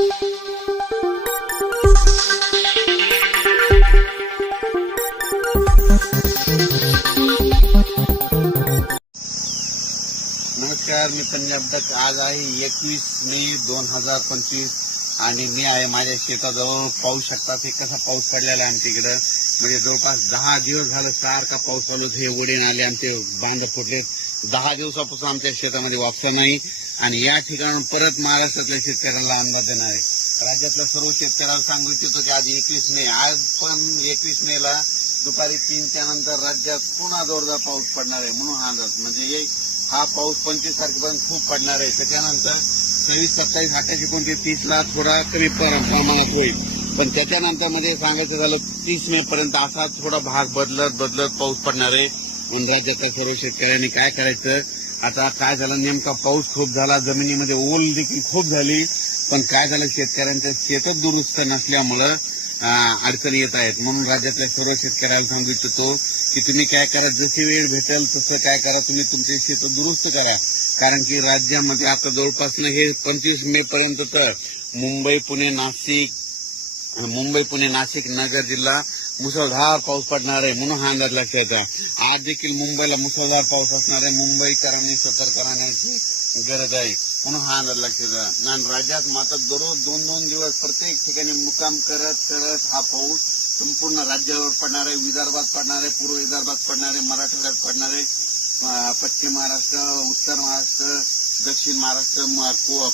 नमस्कार मी पंजाब दत्त आज आहे एकवीस मे दोन हजार पंचवीस आणि मी आहे माझ्या शेताजवळ पाऊस शकतात हे कसा पाऊस पडलेला आहे आमच्या इकडं म्हणजे जवळपास दहा दिवस झालं सारखा पाऊस चालू हे वडीन आले आमचे बांध फुटले दहा दिवसापासून आमच्या शेतामध्ये वापसा नाही आणि या ठिकाणून परत महाराष्ट्रातल्या शेतकऱ्यांना अंदाज देणार आहे राज्यातल्या सर्व शेतकऱ्याला सांगू इच्छितो की आज एकवीस मे आज पण एकवीस मेला दुपारी तीनच्या नंतर राज्यात पुन्हा जोरदार पाऊस पडणार आहे म्हणून हा अंदाज म्हणजे हा पाऊस पंचवीस तारखेपर्यंत खूप पडणार आहे त्याच्यानंतर सव्वीस सत्तावीस अठ्ठावीस एकोणतीस तीसला थोडा कमी प्रमाणात होईल पण त्याच्यानंतर मध्ये सांगायचं झालं तीस मे पर्यंत असा थोडा भाग बदलत बदलत पाऊस पडणार आहे म्हणून राज्यातल्या सर्व शेतकऱ्यांनी काय करायचं आता काय झालं नेमका पाऊस खूप झाला जमिनीमध्ये ओल देखील खूप झाली पण काय झालं शेतकऱ्यांच्या शेतच दुरुस्त नसल्यामुळं अडचणी येत आहेत म्हणून राज्यातल्या सर्व शेतकऱ्याला सांगू इच्छितो की तुम्ही काय करा जशी वेळ भेटेल तसं काय करा तुम्ही तुमचे शेत दुरुस्त करा कारण की राज्यामध्ये आता जवळपास हे पंचवीस मे पर्यंत तर मुंबई पुणे नाशिक मुंबई पुणे नाशिक नगर जिल्हा मुसळधार पाऊस पडणार आहे म्हणून हा अंदाज लक्षात आज देखील मुंबईला मुसळधार पाऊस असणार आहे मुंबईकरांनी सतर्क राहण्याची गरज आहे म्हणून हा अंदाज लक्षात आणि राज्यात मात्र दररोज दोन दोन दिवस प्रत्येक ठिकाणी मुक्काम करत करत हा पाऊस संपूर्ण राज्यावर पडणार आहे विदर्भात पडणार आहे पूर्व विदर्भात पडणार आहे मराठवाड्यात पडणार आहे पश्चिम महाराष्ट्र उत्तर महाराष्ट्र दक्षिण महाराष्ट्र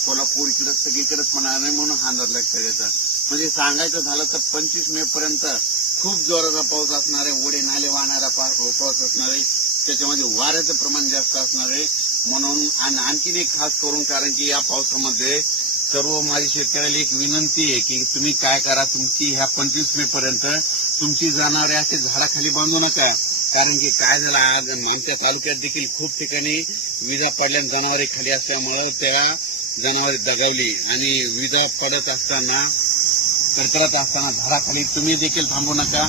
कोल्हापूर इकडे सगळीकडेच पडणार आहे म्हणून हा अंदाज लक्षात येतात म्हणजे सांगायचं झालं तर पंचवीस मे पर्यंत खूप जोराचा पाऊस असणार आहे ओढे नाले वाहणारा पाऊस असणार आहे त्याच्यामध्ये वाऱ्याचं प्रमाण जास्त असणार आहे म्हणून आणि आणखीन एक खास करून कारण की या पावसामध्ये सर्व माझ्या शेतकऱ्याला एक विनंती आहे की तुम्ही काय करा तुमची ह्या पंचवीस मे पर्यंत तुमची जनावरे असे झाडाखाली बांधू नका कारण की काय झालं आज आमच्या तालुक्यात देखील खूप ठिकाणी विजा पडल्यानं जनावरे खाली असल्यामुळं त्या जनावरे दगावली आणि विजा पडत असताना करत असताना झाडाखाली तुम्ही देखील थांबू नका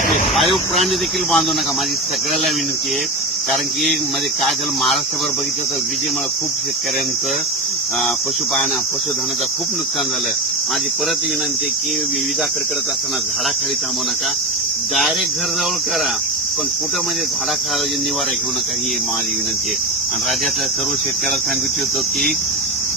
आपले पाळीव प्राणी देखील बांधू नका माझी सगळ्याला विनंती आहे कारण की मध्ये काय झालं महाराष्ट्रभर बघितलं तर विजेमुळे खूप शेतकऱ्यांचं पशुपालन पशुधनाचं खूप नुकसान झालं माझी परत विनंती की विविधा करत असताना झाडाखाली थांबू नका डायरेक्ट घरजवळ करा पण कुठं म्हणजे झाडाखाली निवारा घेऊ नका ही माझी विनंती आहे आणि राज्यातल्या सर्व शेतकऱ्याला सांगितलं होतं की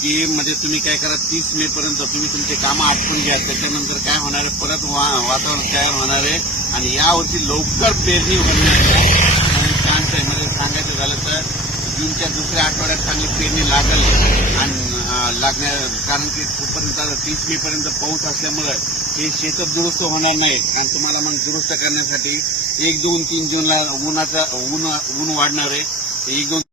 की मध्ये म्हणजे तुम्ही काय करा तीस मे पर्यंत तुम्ही तुमचे काम आटपून घ्या त्याच्यानंतर काय होणार आहे परत वातावरण तयार होणार आहे आणि यावरती लवकर पेरणी होणार चान्स आहे म्हणजे सांगायचं झालं तर जूनच्या दुसऱ्या आठवड्यात चांगली पेरणी लागल आणि लागण्या कारण की तोपर्यंत तीस मे पर्यंत पाऊस असल्यामुळे हे शेतं दुरुस्त होणार नाही आणि तुम्हाला मग दुरुस्त करण्यासाठी एक दोन तीन जूनला उन्हाचा ऊन ऊन वाढणार आहे एक दोन